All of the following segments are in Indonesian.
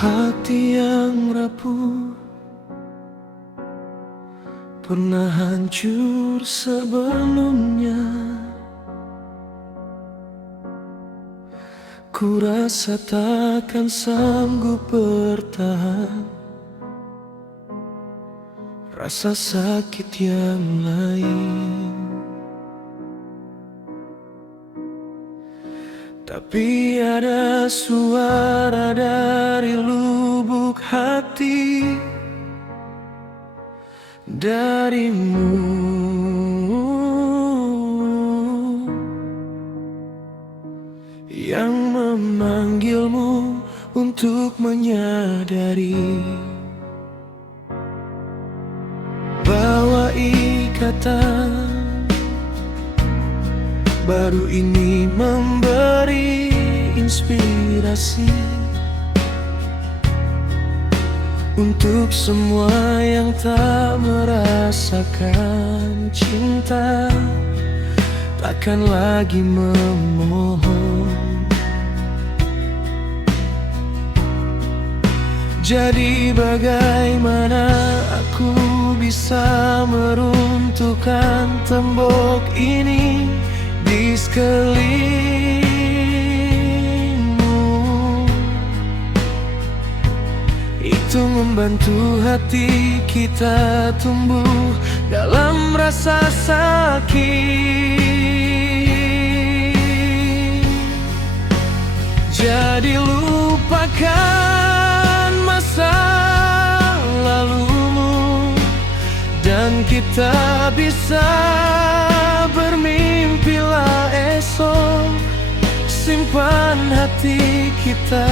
Hati yang rapuh pernah hancur sebelumnya. Ku rasa takkan sanggup bertahan rasa sakit yang lain. Tapi ada suara dari lubuk hati darimu yang memanggilmu untuk menyadari bahwa ikatan baru ini memberi inspirasi untuk semua yang tak merasakan cinta, takkan lagi memohon. Jadi bagaimana aku bisa meruntuhkan tembok ini di sekelilingmu? Itu membantu hati kita tumbuh dalam rasa sakit. Jadi lupakan masa lalumu dan kita bisa bermimpilah esok. Simpan hati kita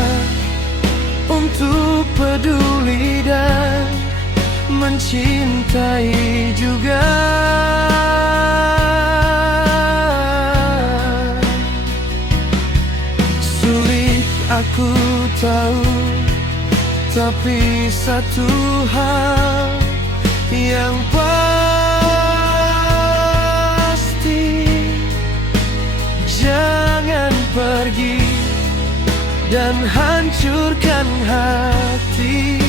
untuk peduli dan mencintai juga. Sulit aku tahu, tapi satu hal yang pasti, jangan pergi dan hancurkan hati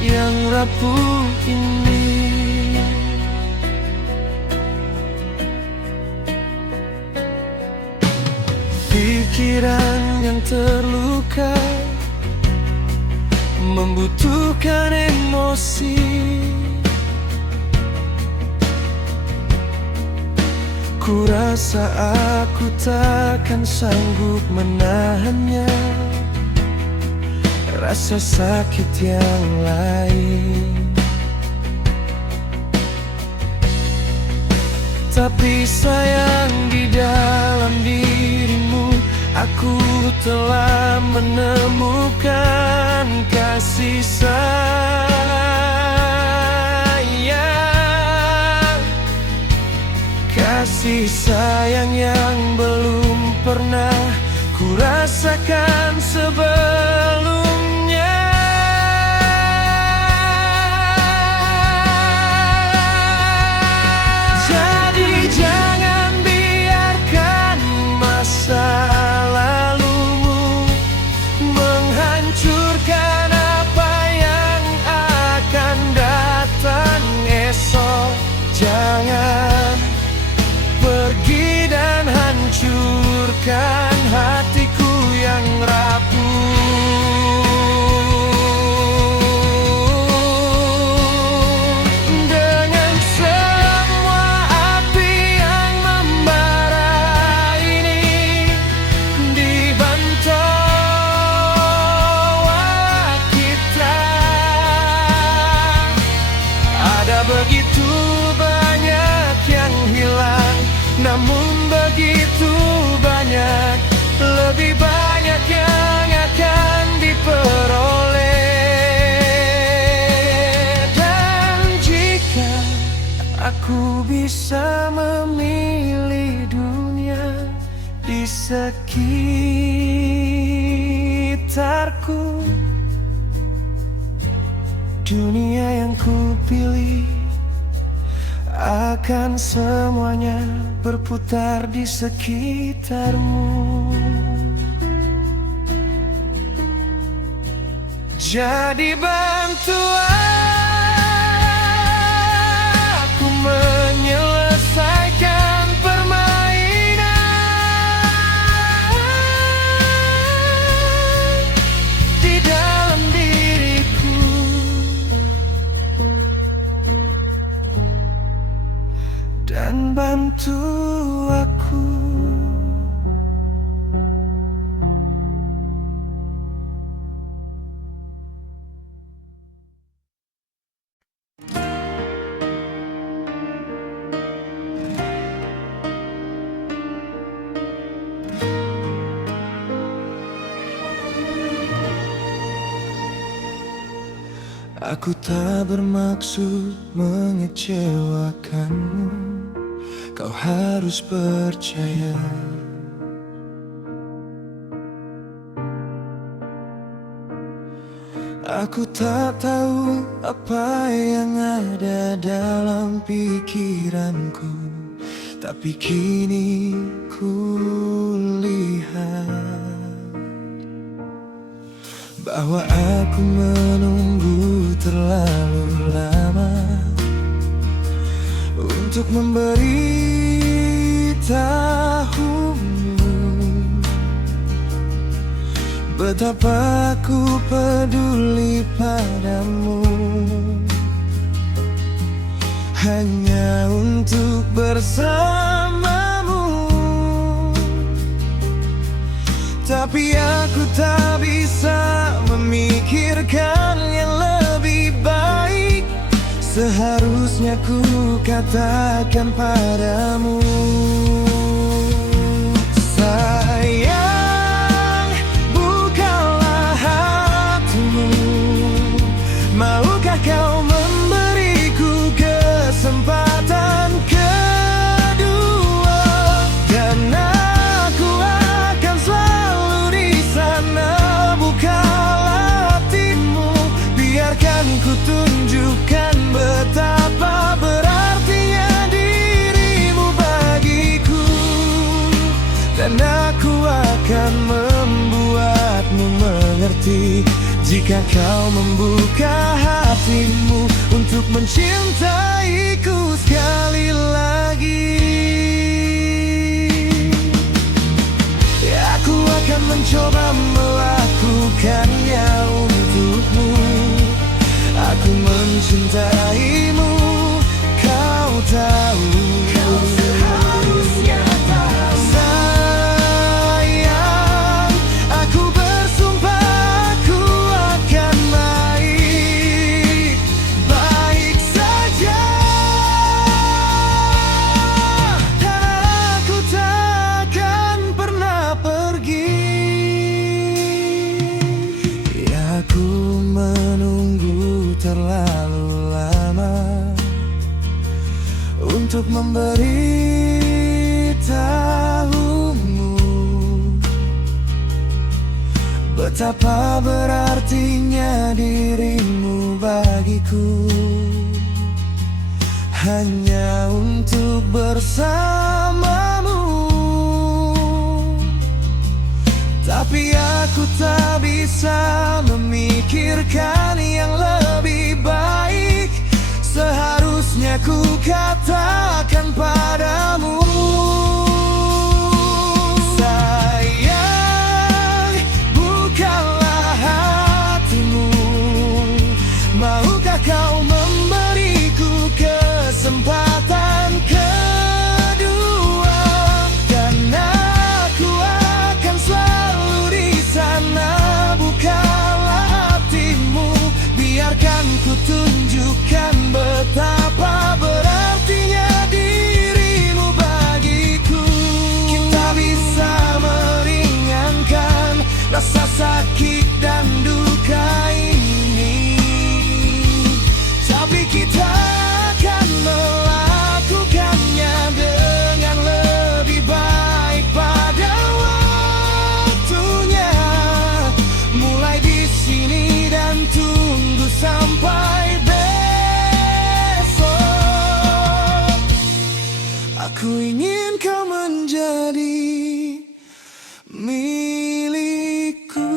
yang rapuh ini. Pikiran yang terluka membutuhkan emosi. Ku rasa aku takkan sanggup menahannya, rasa sakit yang lain. Tapi sayang, di dalam dirimu aku telah menemukan kasih sayang. Kasih sayang yang belum pernah ku rasakan sebelumnya. Jadi jangan biarkan masa lalumu menghancurkan apa yang akan datang esok. Jangan pergi dan hancurkan hatiku yang rapuh. Dengan semua api yang membara ini, dibantah kita. Ada begitu banyak yang hilang, namun begitu banyak, lebih banyak yang akan diperoleh. Dan jika aku bisa memilih dunia di sekitarku, dunia yang ku pilih akan semuanya berputar di sekitarmu. Jadi bantuan aku menyelesaikan permainan di dalam diriku, dan bantu aku. Aku tak bermaksud mengecewakanmu, kau harus percaya. Aku tak tahu apa yang ada dalam pikiranku, tapi kini ku lihat bahwa aku menunggu terlalu lama untuk memberitahumu betapa aku peduli padamu, hanya untuk bersamamu. Tapi aku tak bisa memikirkan yang lebih baik. Seharusnya ku katakan padamu, sayang, bukalah hatimu. Maukah kau memberiku kesempatan kedua? Dan aku akan selalu di sana. Bukalah hatimu, biarkan ku tunjukkan betapa berartinya dirimu bagiku. Dan aku akan membuatmu mengerti jika kau membuka hatimu untuk mencintaiku sekali lagi. Aku akan mencoba melakukannya untukmu. Aku mencintaimu, kau tahu. Kau seharusnya tahu. Sayang, aku bersumpah aku akan baik-baik saja. Dan aku takkan pernah pergi. Aku menunggu terlalu lama untuk memberitahumu betapa berartinya dirimu bagiku, hanya untuk bersamamu. Tapi aku tak bisa memikirkan yang lebih baik. Seharusnya ku katakan padamu, sayang, bukalah hatimu. Maukah kau memberiku kesempatan kedua? Dan aku akan selalu di sana. Bukalah hatimu, biarkan ku tunjukkan betapa berartinya dirimu bagiku. Kita bisa meringankan rasa sakit dan duka ini, tapi kita akan melakukannya dengan lebih baik pada waktunya. Mulai di sini dan tunggu sampai besok. Aku ingin kau menjadi milikku.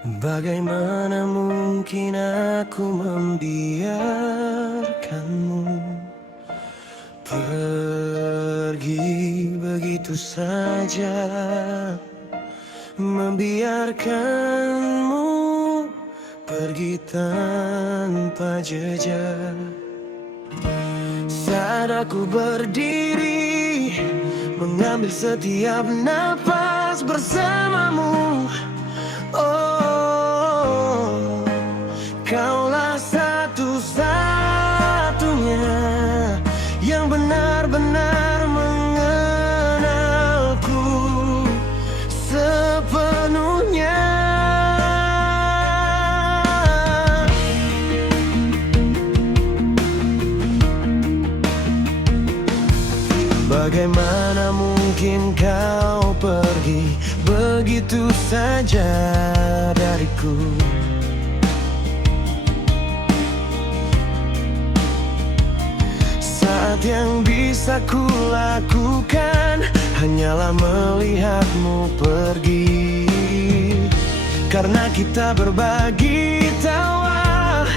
Bagaimana mungkin aku membiarkanmu pergi begitu saja, membiarkanmu pergi tanpa jejak. Saat aku berdiri, mengambil setiap napas bersamamu, oh, kaulah satu-satunya yang benar-benar mengenalku sepenuhnya. Bagaimana mungkin kau pergi begitu saja dariku? Saat yang bisa ku lakukan hanyalah melihatmu pergi, karena kita berbagi tawa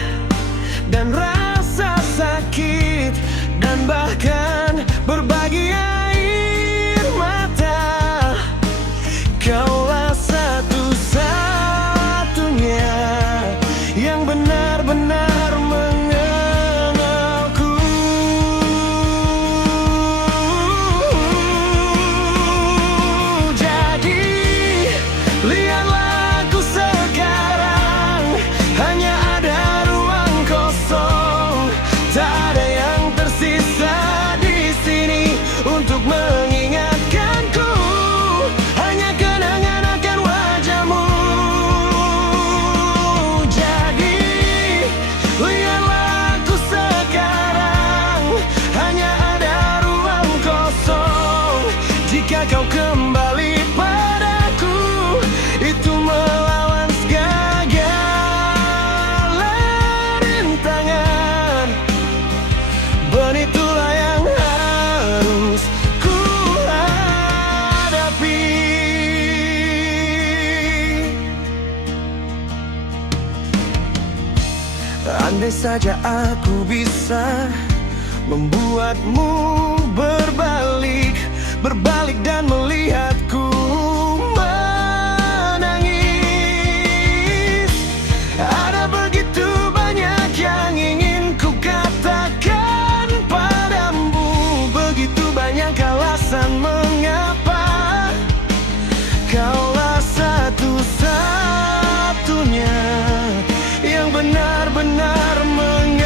dan rasa sakit, dan bahkan berbagi air mata. Kaulah satu-satunya yang benar-benar mengenalku. Jadi lihatlah aku sekarang, hanya ada ruang kosong, tak ada yang tersisa di sini untuk mengingatkanku. Hanya kenangan akan wajahmu. Jadi lihatlah aku sekarang, hanya ada ruang kosong. Jika kau kembali padaku, itu melawan segala rintangan. Benitulah yang harus ku hadapi. Andai saja aku bisa membuatmu berbalik dan melihatku menangis. Ada begitu banyak yang ingin ku katakan padamu, begitu banyak alasan mengapa. Kaulah satu-satunya yang benar-benar mengenalku.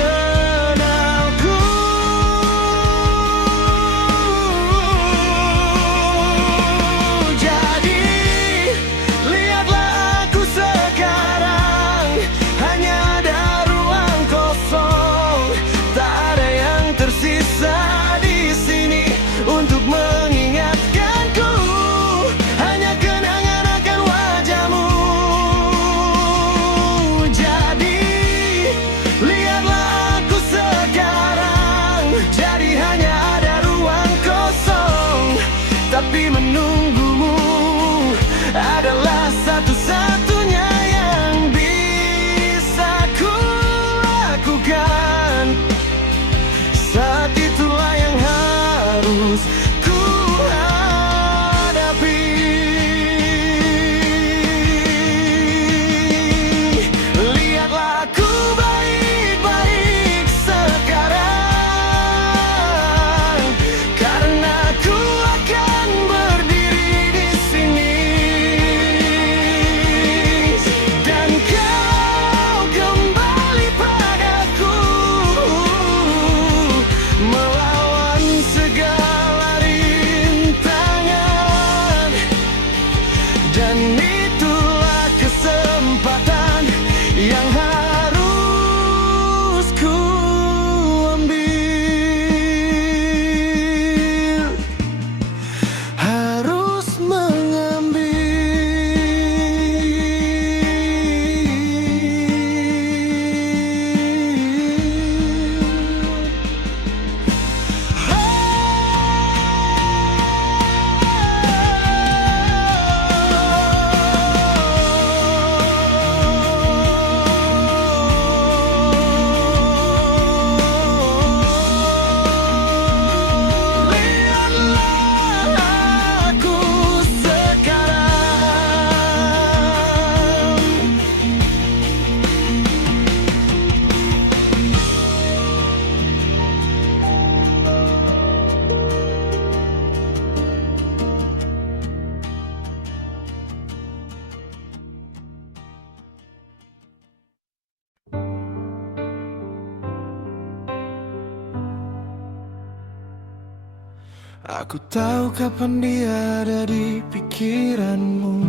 Aku tahu kapan dia ada di pikiranmu.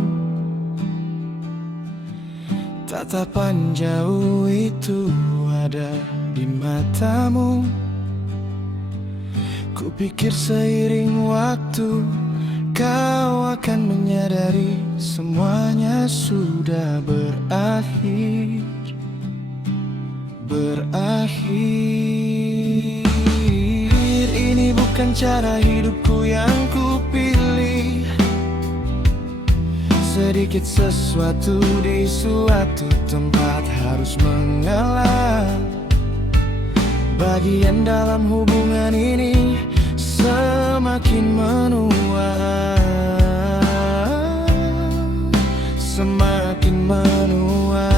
Tatapan jauh itu ada di matamu. Kupikir seiring waktu kau akan menyadari semuanya sudah berakhir. Ini bukan cara hidupku yang kupilih. Sedikit sesuatu di suatu tempat harus mengalah. Bagian dalam hubungan ini semakin menua, semakin menua.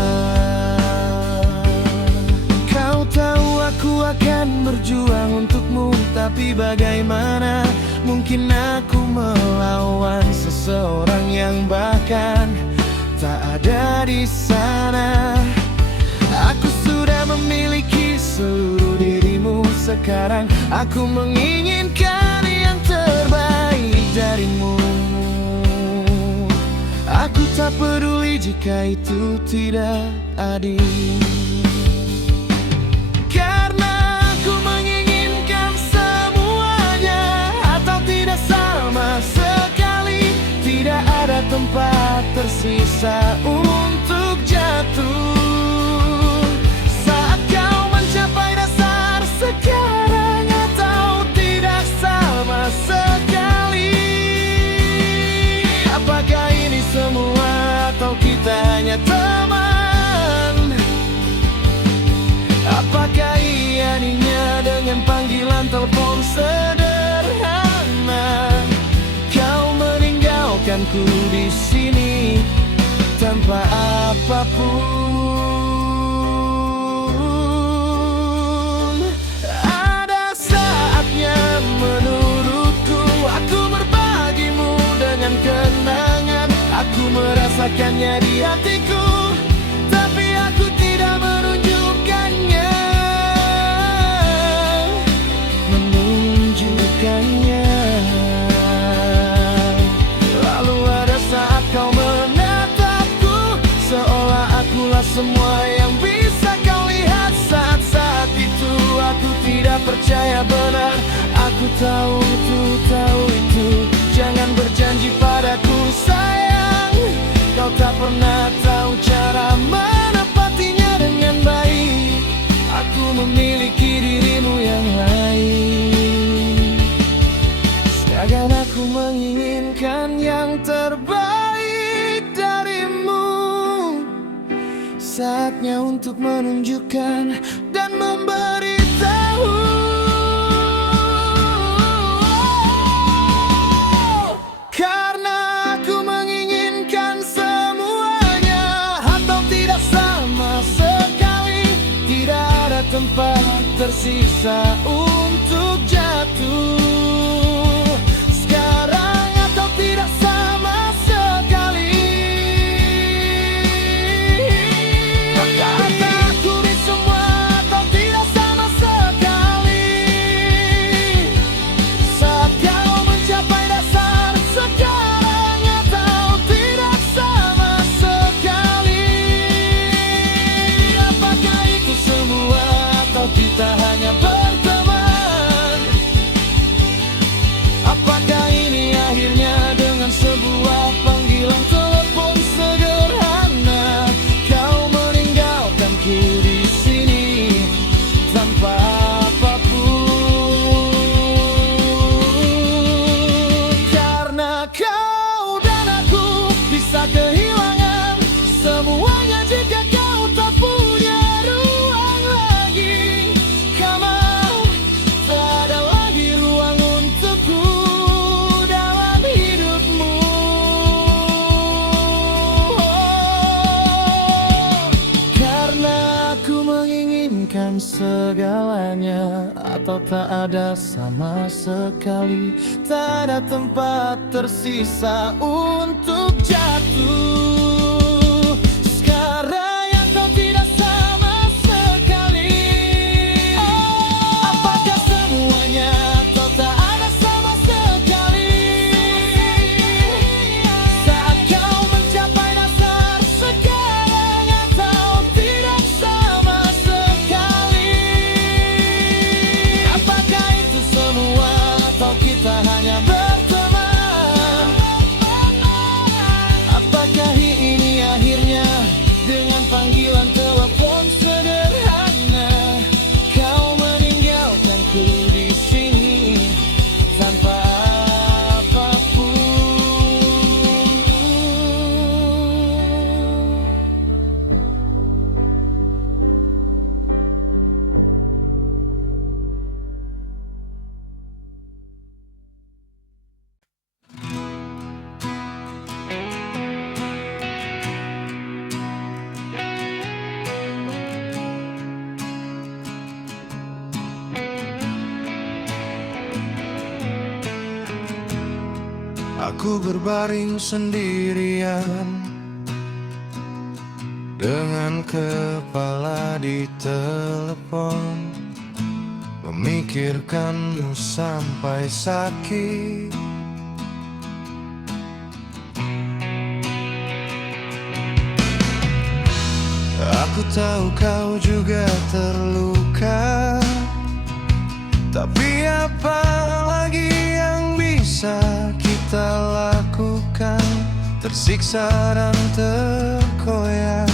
Kau tahu aku akan berjuang untukmu, tapi bagaimana mungkin aku melawan seseorang yang bahkan tak ada di sana. Aku sudah memiliki seluruh dirimu. Sekarang aku menginginkan yang terbaik darimu. Aku tak peduli jika itu tidak adil, karena aku menginginkan semuanya atau tidak sama sekali. Tidak ada tempat tersisa untuk jatuh. Sekarang atau tidak sama sekali. Apakah ini semua atau kita hanya teman? Apakah ianinya dengan panggilan telepon sederhana? Kau meninggalkanku di sini tanpa apapun. Menurutku aku berbagimu dengan kenangan. Aku merasakannya di hatiku, tapi aku tidak menunjukkannya. Lalu ada saat kau menatapku, seolah akulah semua yang bisa kau lihat. Saat itu aku tidak percaya benar. Aku tahu itu, jangan berjanji padaku sayang. Kau tak pernah tahu cara menepatinya dengan baik. Aku memiliki dirimu yang lain. Seakan aku menginginkan yang terbaik darimu. Saatnya untuk menunjukkan dan memberitahu. Tempat tersisa untuk jatuh. Sekarang atau tidak sama sekali. Apakah aku di semua atau tidak sama sekali. Saat kau mencapai dasar, sekarang atau tidak sama sekali. Apakah itu semua atau kita hanya berteman? Apakah ini akhirnya dengan sebuah panggilan telepon sederhana? Kau meninggalkanku di sini tanpa apapun, karena kau dan aku bisa kehilangan semuanya jika kau tak punya ruang lagi. Tak ada lagi ruang untukku dalam hidupmu. Karena aku menginginkan segalanya atau tak ada sama sekali. Tak ada tempat tersisa untuk jatuh. Sekarang yang kau tidak sama sekali. Apakah semuanya atau tak ada sama sekali. Aku berbaring sendirian dengan kepala di telepon, memikirkanmu sampai sakit. Aku tahu kau juga terluka, tapi apa lagi yang bisa kita lakukan? Tersiksa dan terkoyak.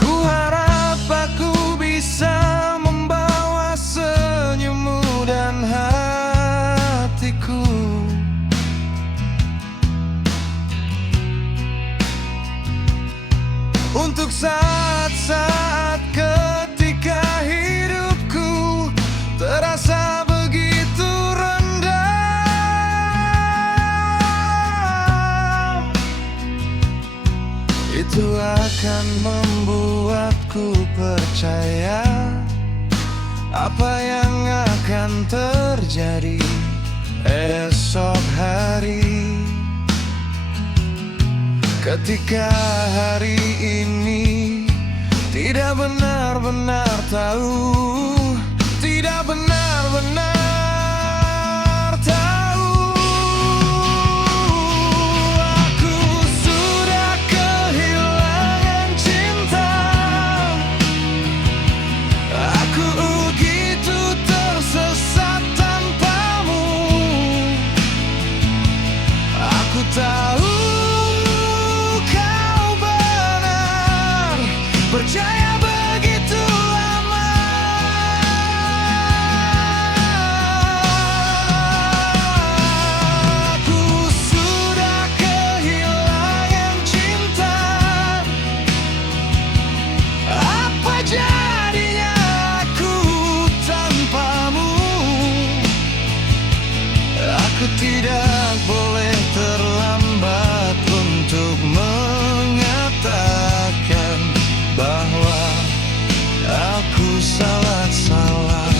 Ku harap aku bisa membawa senyummu dan hatiku untuk saat-saat ketika hidupku terasa begitu rendah. Itu akan membuatku percaya apa yang akan terjadi esok hari. Ketika hari ini tidak benar-benar tahu, tidak benar-benar tahu. Aku sudah kehilangan cinta, aku begitu tersesat tanpamu. Aku tahu percaya begitu lama. Aku sudah kehilangan cinta, apa jadinya aku tanpamu? Aku tidak boleh terlambat untuk mengatakan bahwa aku sangat salah.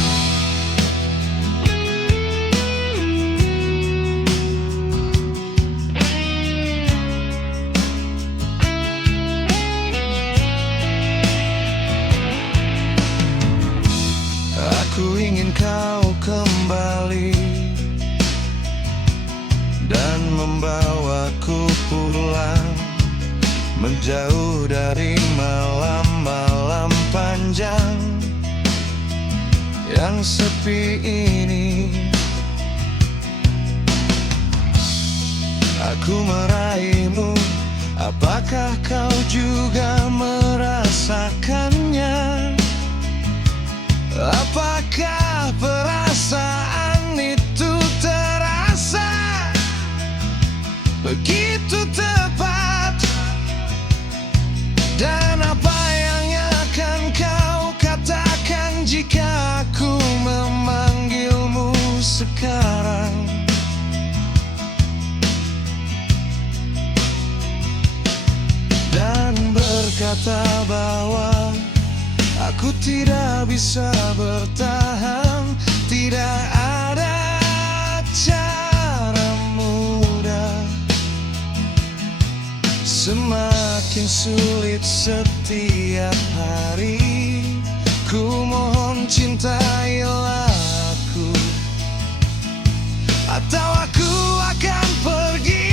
Aku ingin kau kembali dan membawaku pulang, menjauh dari malam-malam panjang yang sepi ini. Aku meraihmu, apakah kau juga merasakannya? Apakah perasaan itu terasa begitu tepat? Dan apa yang akan kau katakan jika aku memanggilmu sekarang? Dan berkata bahwa aku tidak bisa bertahan, tidak ada cara mudah. Semakin sulit setiap hari, ku mohon cintailah aku, atau aku akan pergi.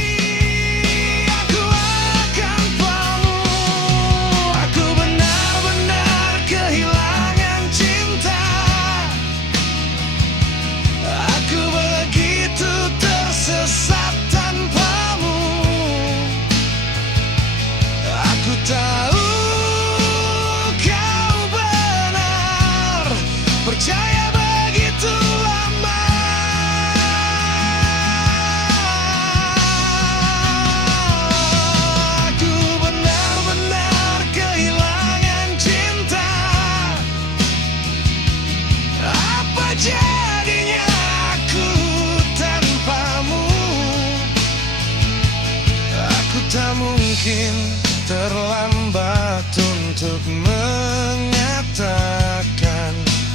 Aku akan pamung. Aku benar-benar kehilangan cinta, aku begitu tersesat tanpamu. Aku tahu kau benar, percaya begitu lama. Aku benar-benar kehilangan cinta, apa jadinya aku tanpamu? Aku tak mungkin terlambat untuk mengatakan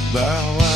bahwa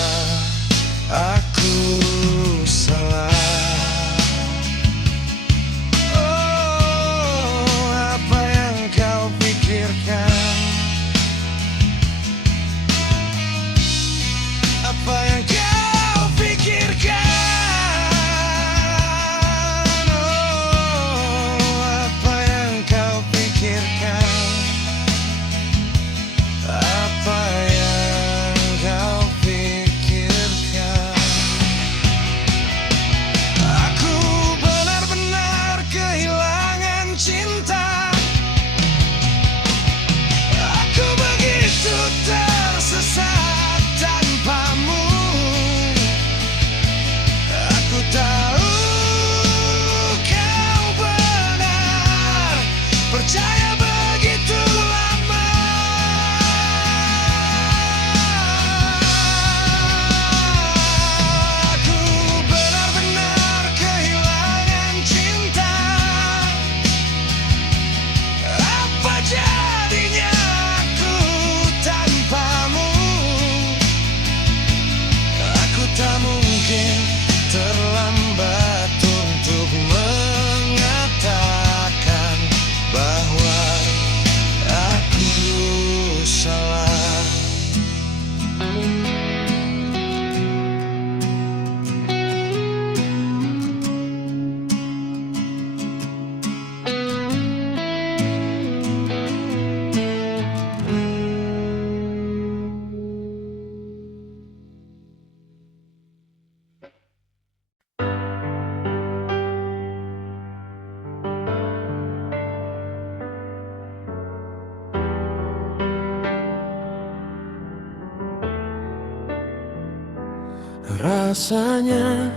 rasanya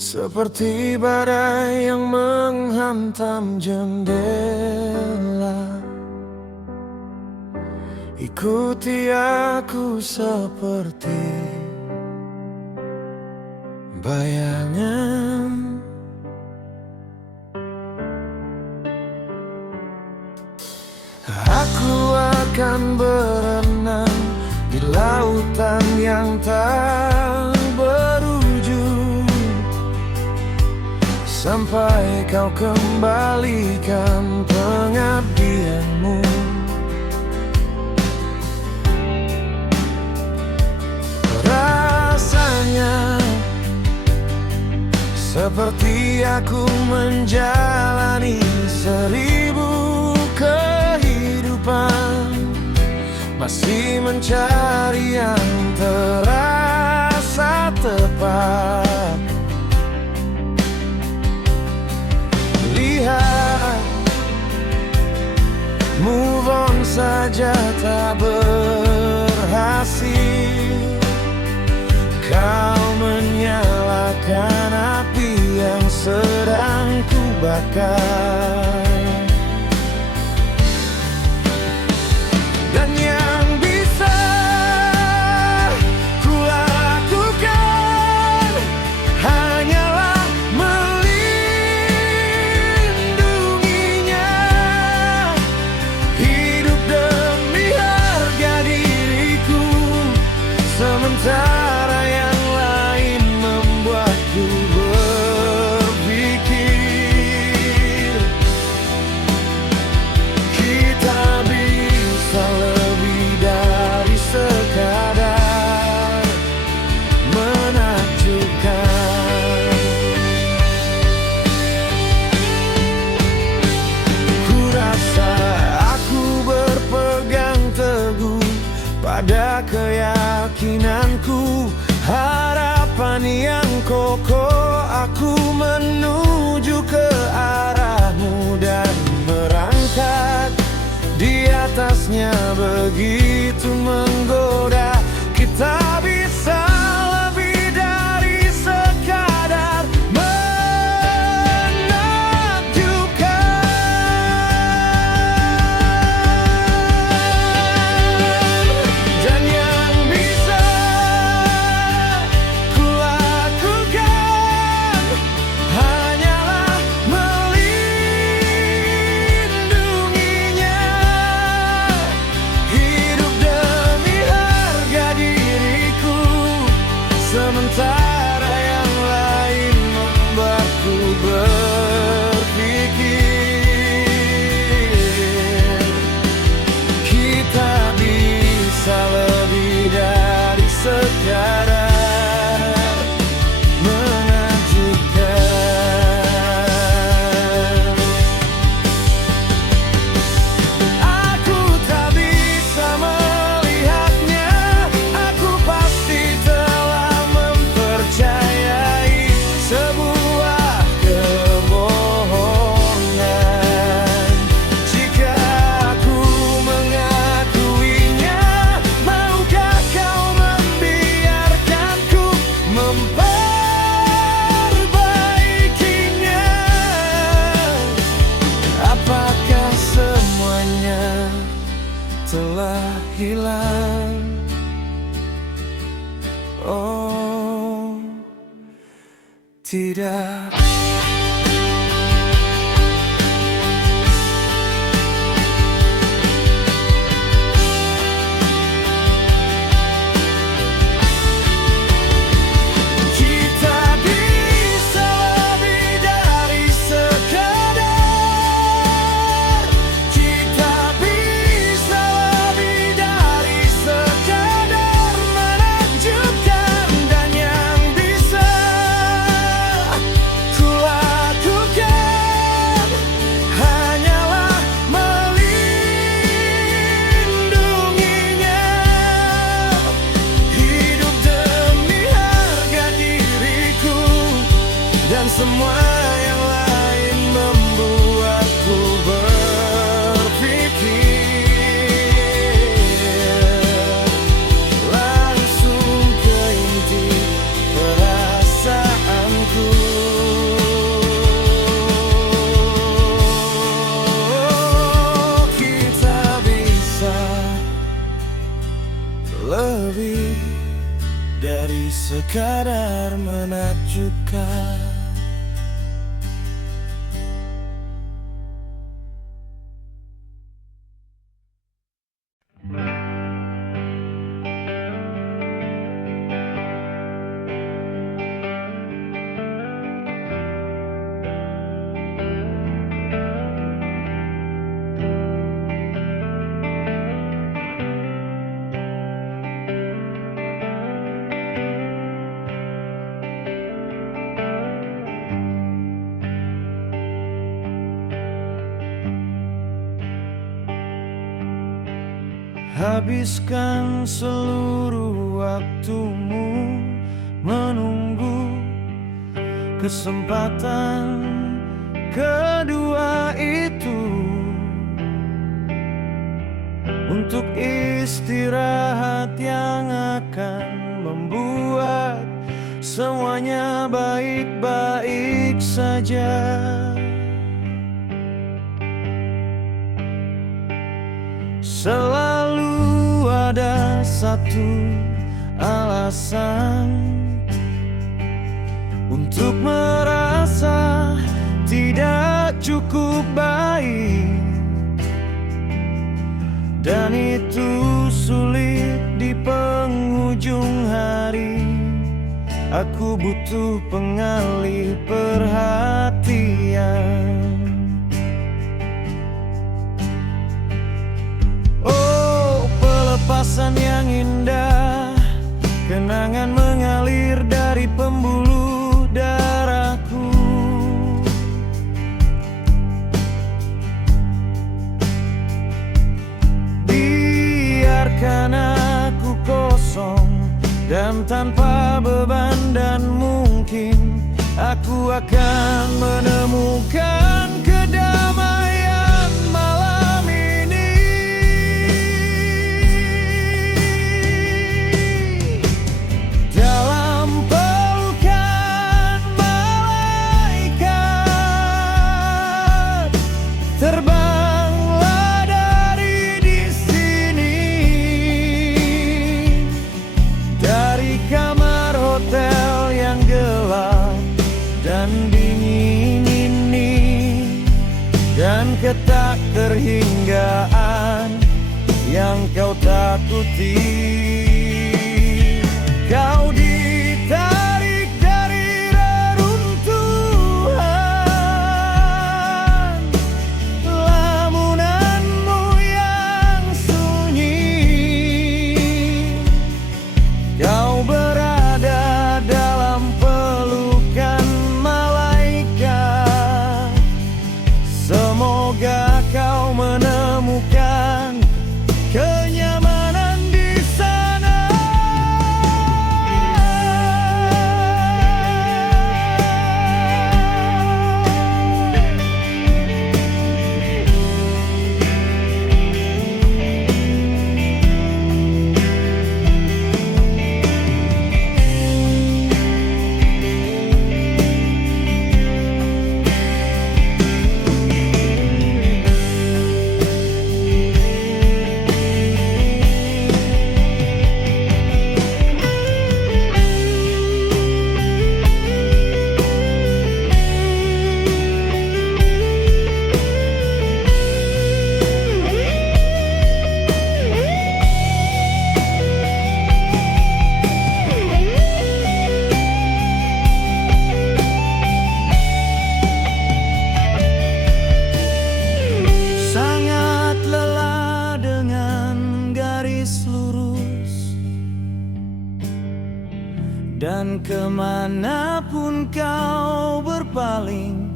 seperti badai yang menghantam jendela. Ikuti aku seperti bayangan. Aku akan berenang di lautan yang tak berujung sampai kau kembalikan pengabdianmu. Rasanya seperti aku menjalani 1000 kehidupan, masih mencari yang terasa tepat. Lihat, move on saja tak berhasil. Kau menyalakan api yang sedang kubakar. Dan yang bisa kulakukan hanyalah melindunginya. Hidup demi harga diriku, sementara yang lain membuatku berpikir kita bisa lebih dari sekadar menakjubkan. Ku rasa aku berpegang teguh pada keyakinanku, harapan yang kokoh. Aku menuju ke arahmu dan merangkak di atasnya begitu menggoda. Kita bisa lebih dari sekadar menakjubkan. Dan yang bisa kulakukan hanyalah melindunginya. Hidup demi harga diriku, sementara yang lain membuatku berpikir kita bisa lebih dari sekadar menakjubkan. Aku tak bisa melihatnya, aku pasti telah mempercayai sebuah kebohongan. Jika aku mengakuinya, maukah kau membiarkanku memperbaikinya? Apakah semuanya telah hilang? Oh, tidak. Kita bisa lebih dari sekadar. Kita bisa lebih dari sekadar menakjubkan. Dan yang bisa kulakukan hanyalah melindunginya. Hidup demi harga diriku, dan semua yang lain membuatku berpikir langsung ke sekadar menakjubkan. Habiskan seluruh waktumu menunggu kesempatan kedua itu untuk istirahat yang akan membuat semuanya baik-baik saja. Selalu ada satu alasan untuk merasa tidak cukup baik, dan itu sulit di penghujung hari. Aku butuh pengalih perhatian. Pelepasan yang indah, kenangan mengalir dari pembuluh darahku. Biarkan aku kosong dan tanpa beban, dan mungkin aku akan menemukan kedamaian malam ini. Dalam pelukan malaikat, terbanglah dari di sini, dari kamar hotel yang gelap dan dingin ini, dan ketak terhinggaan yang kau takuti. Kau ditarik dari reruntuhan lamunanmu yang sunyi. Kau berada dalam pelukan malaikat. Semoga kau menemukan kenyamanan di sana. Sangat lelah dengan garis lurus, dan kemanapun kau berpaling,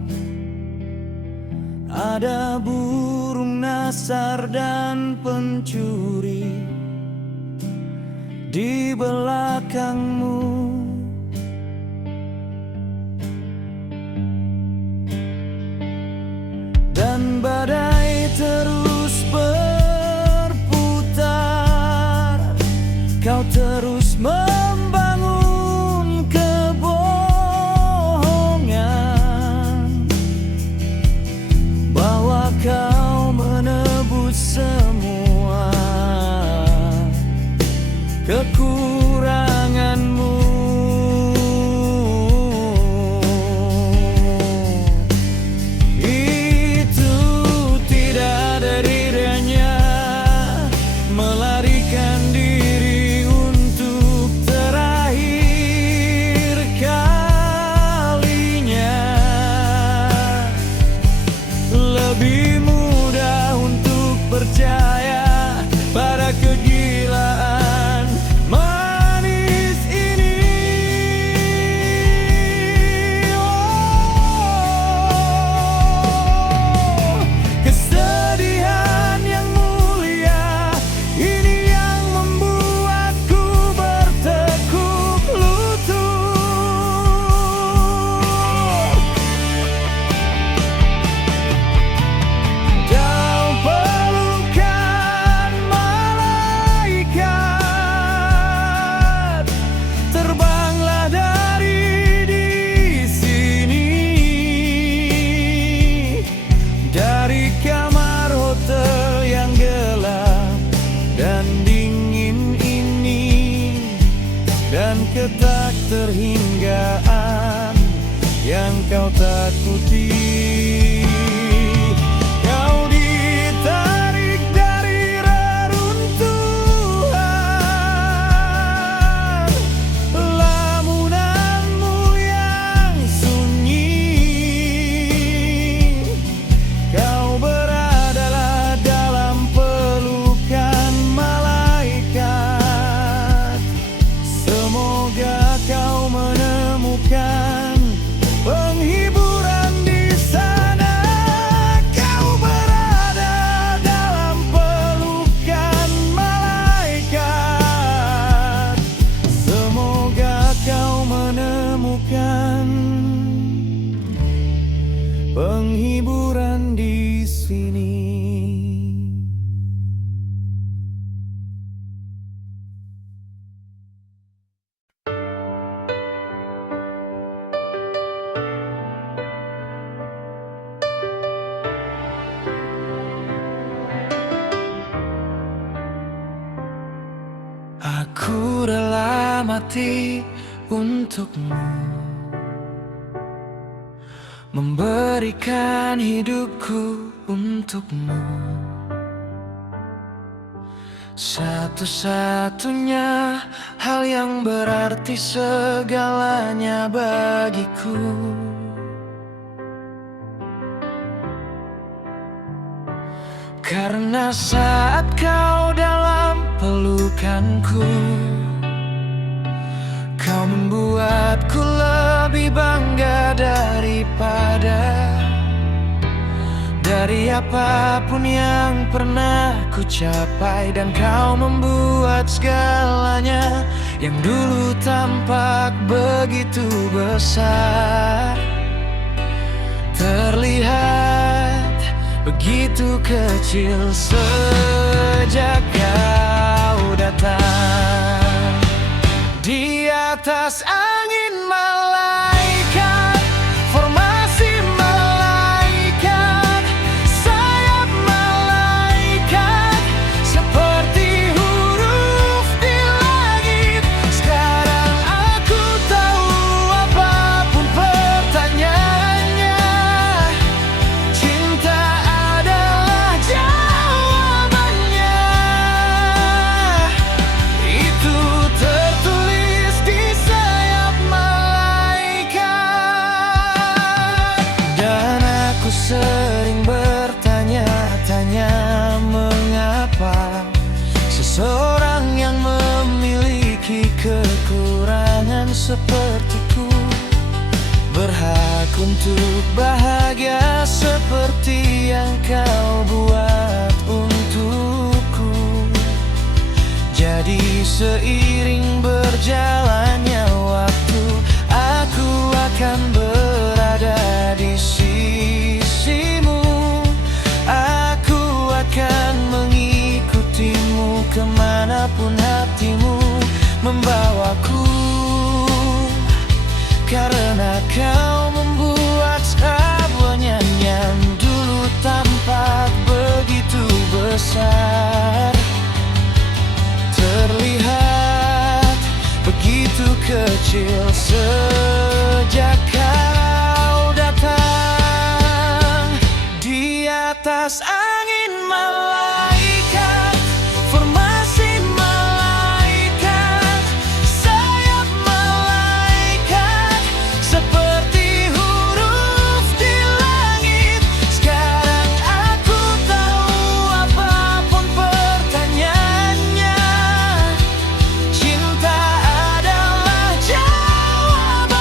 ada burung nasar dan pencuri di belakangmu. Dan badai terus berputar, kau terus membangun kebohongan bahwa kau menebus semua kekuranganmu. perhinggaan yang kau takuti. Kau ditarik dari reruntuhan lamunanmu yang sunyi. Kau beradalah dalam pelukan malaikat. Semoga kau menemukan penghiburan di sana. Kau berada dalam pelukan malaikat. Semoga kau menemukan penghiburan di sini. Aku rela mati untukmu, memberikan hidupku untukmu. Satu-satunya hal yang berarti segalanya bagiku. Karena saat kau dalam pelukanku, kau membuatku lebih bangga dari apapun yang pernah ku capai. Dan kau membuat segalanya yang dulu tampak begitu besar terlihat begitu kecil sejak kau datang. Di atas angin malaikat, formasi malaikat, sayap malaikat, seperti huruf di langit. Sekarang aku tahu apapun pertanyaannya, cinta adalah jawabannya. Itu tertulis di sayap malaikat. Dan aku sering bertanya-tanya, mengapa seseorang yang memiliki kekurangan sepertiku berhak untuk bahagia seperti yang kau buat untukku. Jadi seiring berjalannya waktu, aku akan berada di sisimu. Aku akan mengikutimu kemanapun hatimu membawaku. Karena kau membuat sebuahnya yang dulu tampak begitu besar terlihat begitu kecil sejak kau datang. Di atas angin malaikat, formasi malaikat, sayap malaikat, seperti huruf di langit. Sekarang aku tahu apapun pertanyaannya, cinta adalah jawabannya.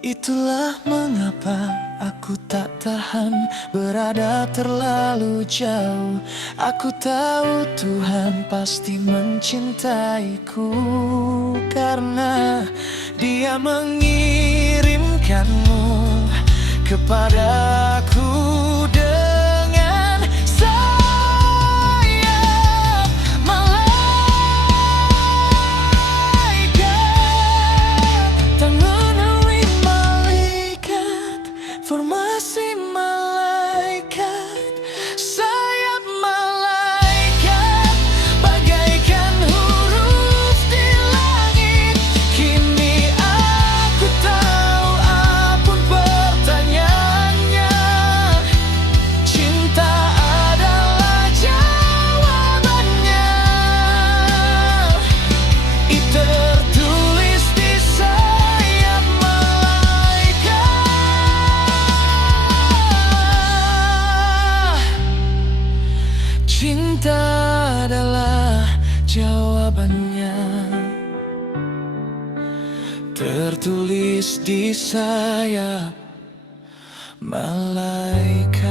Itulah mengapa aku tak tahan berada terlalu jauh. Aku tahu Tuhan pasti mencintaiku, karena Dia mengirimkanmu kepadaku dengan sayap malaikat. Tangan malaikat, formasi malaikat, sayap malaikat, bagaikan huruf di langit. Kini aku tahu apapun pertanyaannya, cinta adalah jawabannya. Itu tertulis di sayap malaikat. Cinta adalah jawabannya, tertulis di sayap malaikat.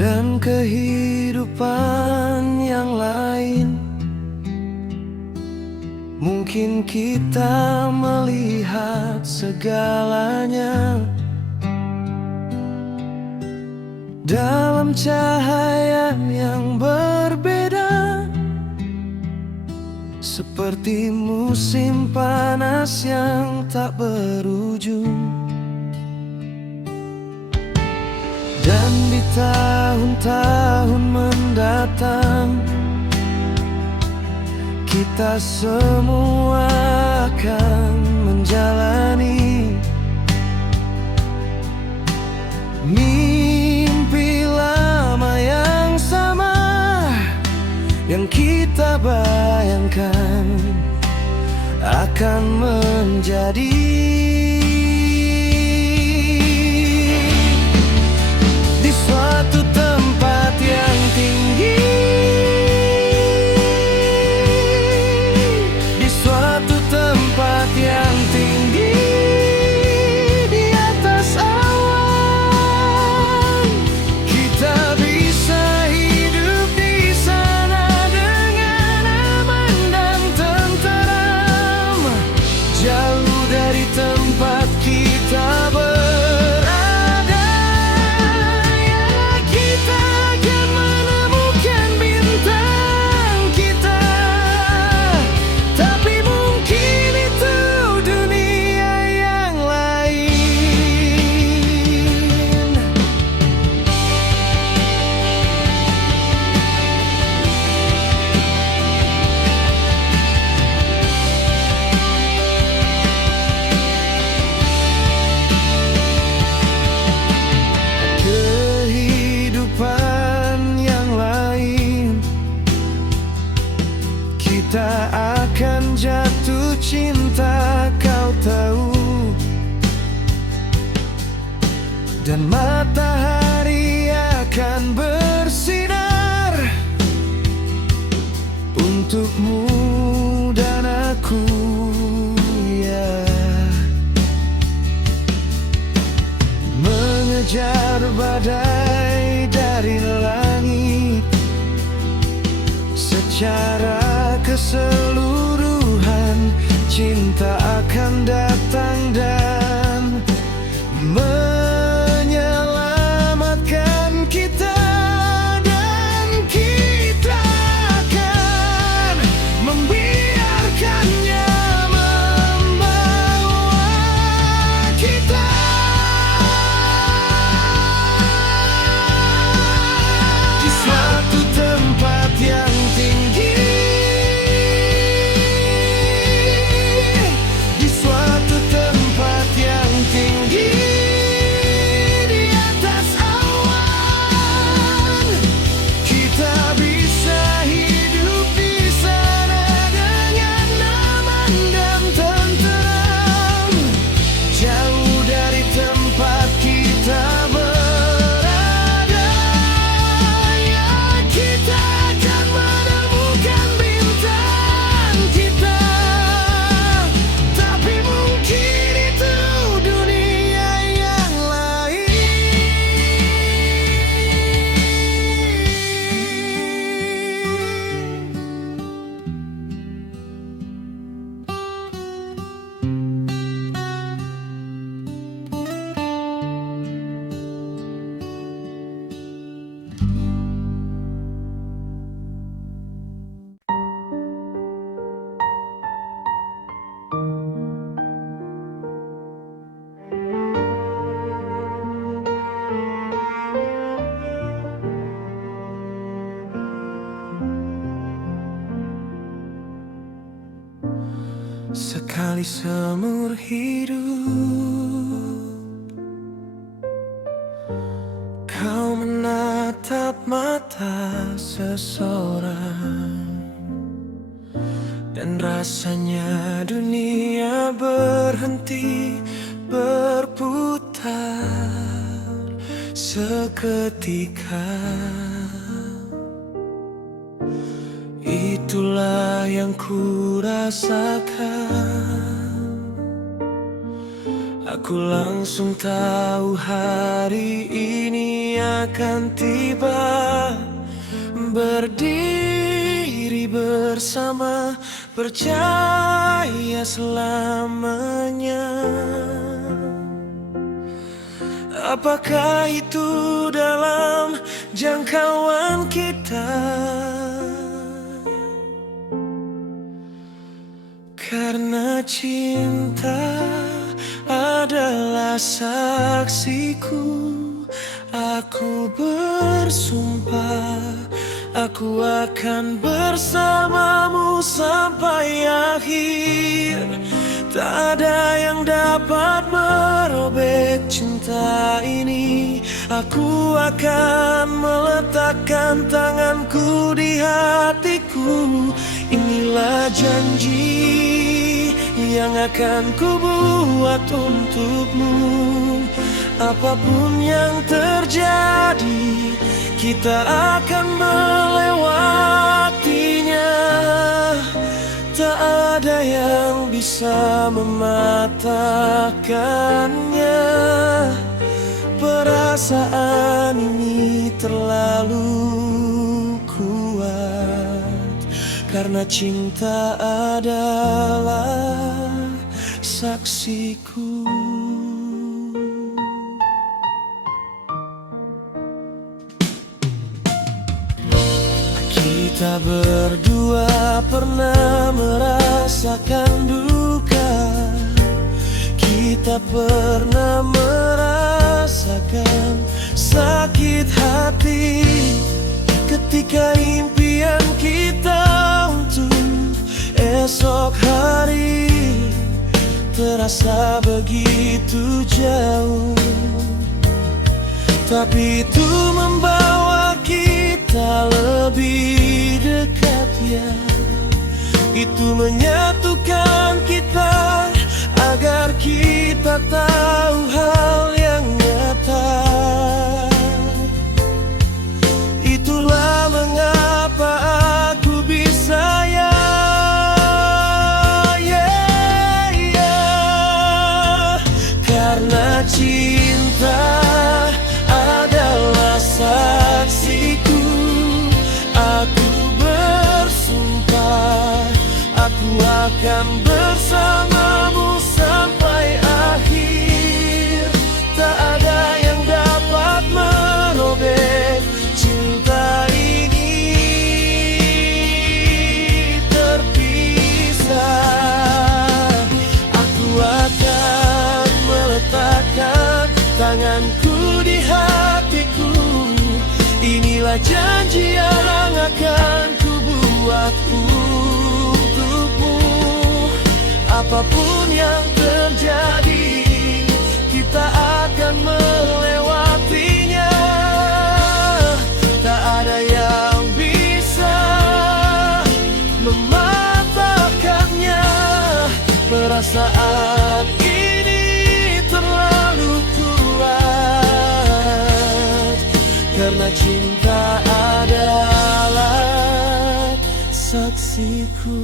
Dan kehidupan yang lain, mungkin kita melihat segalanya dalam cahaya yang berbeda, seperti musim panas yang tak berujung. Dan di tahun-tahun mendatang, kita semua akan menjalani mimpi lama yang sama, yang kita bayangkan akan menjadi di suatu tempat yang tinggi, di suatu tempat yang tinggi, di atas awan. Kita bisa hidup di sana dengan aman dan tenteram, jauh dari tempat kita berada. Kita akan jatuh cinta, kau tahu, dan matahari akan bersinar untukmu dan aku, ya. Mengejar badai dari langit secara keseluruhan, cinta akan datang dan menyelamatkan kita, dan kita akan membiarkannya membawa kita di suatu tempat yang tinggi, di suatu tempat sekali seumur hidup. Kau menatap mata seseorang dan rasanya dunia berhenti berputar seketika. Itulah yang ku rasakan. Aku langsung tahu hari ini akan tiba. Berdiri bersama, percaya selamanya. Apakah itu dalam jangkauan kita? Karena cinta adalah saksiku. Aku bersumpah, aku akan bersamamu sampai akhir. Tak ada yang dapat merobek cinta ini. Aku akan meletakkan tanganku di hatiku. Inilah janji yang akan ku buat untukmu. Apapun yang terjadi, kita akan melewatinya. Tak ada yang bisa mematahkannya. Perasaan ini terlalu kuat, karena cinta adalah saksiku. Kita berdua pernah merasakan duka. Kita pernah merasakan sakit hati ketika impian kita untuk esok hari terasa begitu jauh. Tapi itu membawa kita lebih dekat, ya. Itu menyatukan kita agar kita tahu hal yang nyata. Itulah mengapa aku bisa karena cinta adalah saksiku. Aku bersumpah, aku akan bersamamu sampai akhir. Tak ada yang dapat merobek cinta ini. Terpisah, aku akan meletakkan tanganku di hatiku. Inilah janji yang akan ku buat untukmu. Apapun yang terjadi, kita akan melewatinya. Tak ada yang bisa mematahkannya. Perasaan ini terlalu kuat, karena cinta adalah saksiku.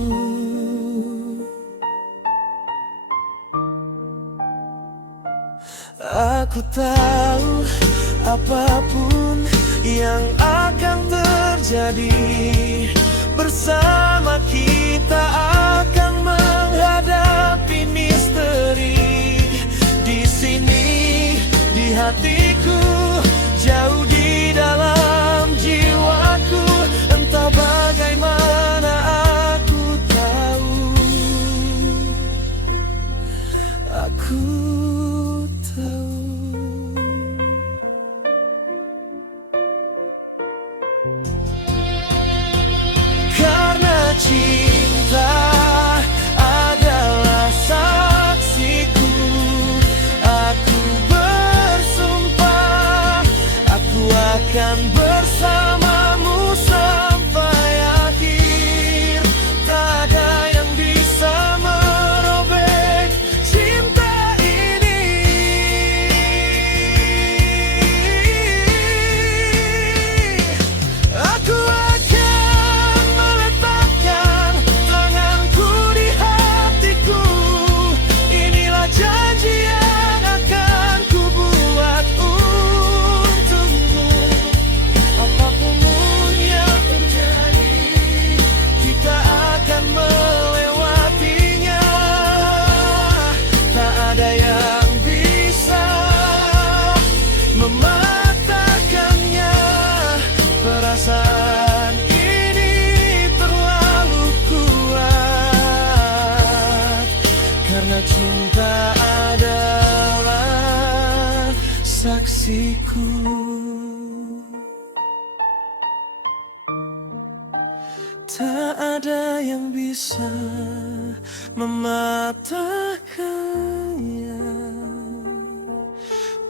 Aku tahu apapun yang akan terjadi, bersama kita akan menghadapi misteri. Di sini, di hatiku, jauh di dalam jiwaku, entah bagaimana aku tahu. Aku tahu. Karena cinta adalah akan bersamamu sampai akhir. Tak ada yang bisa merobek cinta ini. Aku akan meletakkan tanganku di hatiku. Inilah janji yang akan ku buat untukmu. Apapun yang terjadi, kita akan melewatinya. Tak ada yang bisa mematahkannya. Perasaan ini terlalu kuat, karena cinta adalah saksiku. Tak ada yang bisa mematahkannya.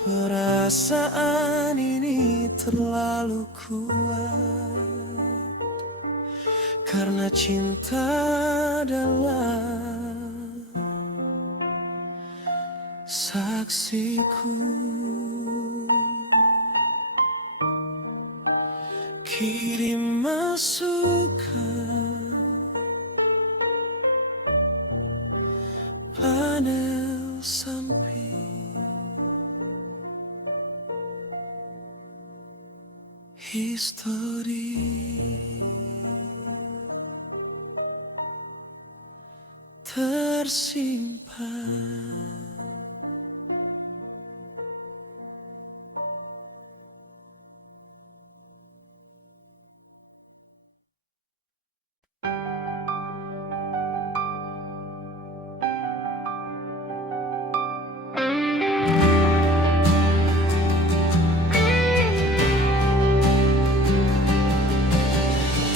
Perasaan ini terlalu kuat, karena cinta adalah saksiku. Kirim masukan panel samping histori tersimpan.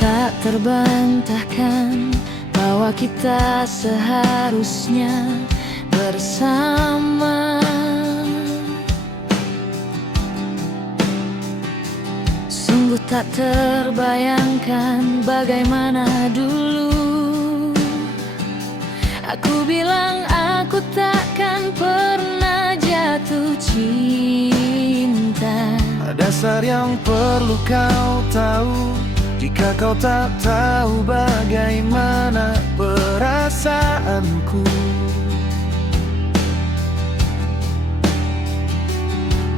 Tak terbantahkan bahwa kita seharusnya bersama. Sungguh tak terbayangkan bagaimana dulu aku bilang aku takkan pernah jatuh cinta. Dasar yang perlu kau tahu, jika kau tak tahu bagaimana perasaanku,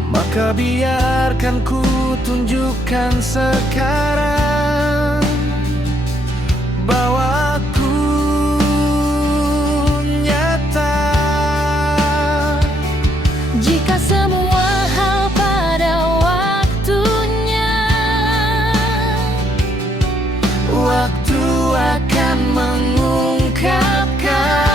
maka biarkan ku tunjukkan sekarang bahwa aku nyata. Jika semua hal pada waktunya, waktu akan mengungkapkan.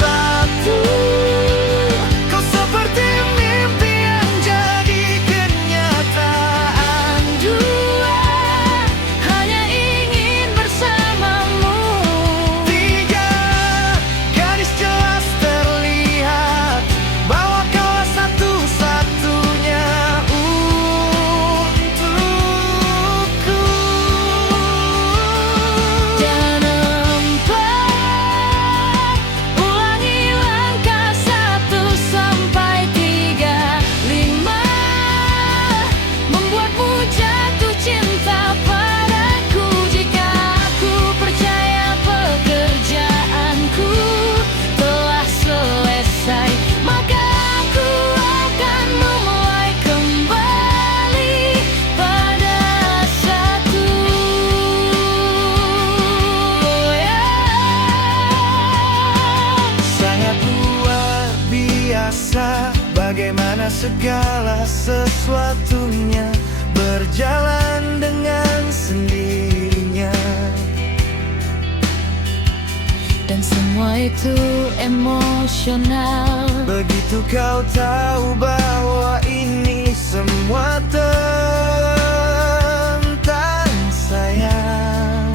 Satu, kau seperti mimpi yang jadi kenyataan. dua, hanya ingin bersamamu. Tiga, garis jelas terlihat bahwa kau satu-satunya untukku. Dan empat, ulangi langkah 1 sampai 3. 5, membuatmu jatuh cinta padaku. Jika aku percaya pekerjaanku telah selesai, maka aku akan memulai kembali pada satu. Sangat luar biasa bagaimana segala sesuatunya berjalan dengan sendirinya. Dan semua itu emosional. Begitu kau tahu bahwa ini semua tentang sayang,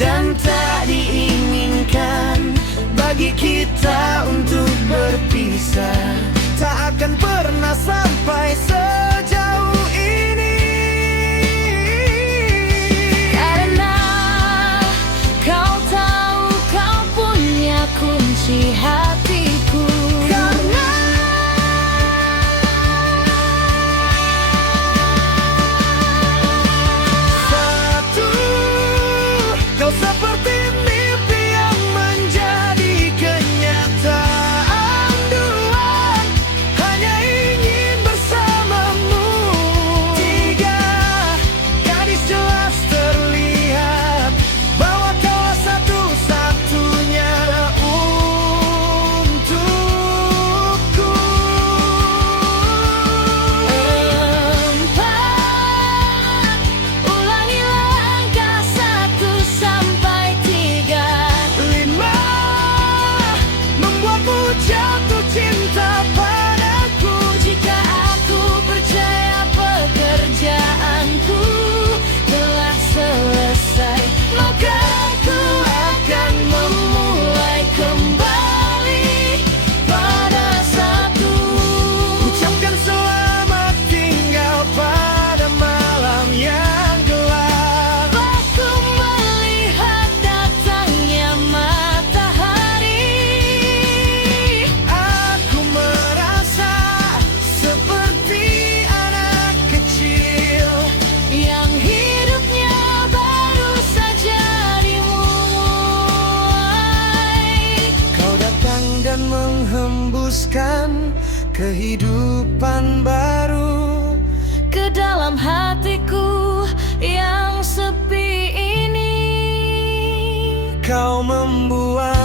dan tak diinginkan bagi kita kita untuk berpisah tak akan pernah sampai sejauh ini. Karena kau tahu kau punya kunci hatiku. Karena satu, kau seperti mimpi yang menjadi kenyataan. Dua, hanya ingin bersamamu. Tiga, gadis jelas terlihat bahwa kau satu-satunya untukku. Empat, ulangi langkah 1 sampai 3. Lima, membuatmu jatuh cinta padaku. Jika aku percaya pekerjaanku telah selesai, maka aku akan memulai kembali pada satu. Ucapkan selamat tinggal pada malam yang gelap. Aku melihat datangnya matahari. Aku merasa seperti anak kecil Yang hidupnya baru saja dimulai. kau datang dan menghembuskan kehidupan baru Ke dalam hatiku yang sepi ini. kau membuat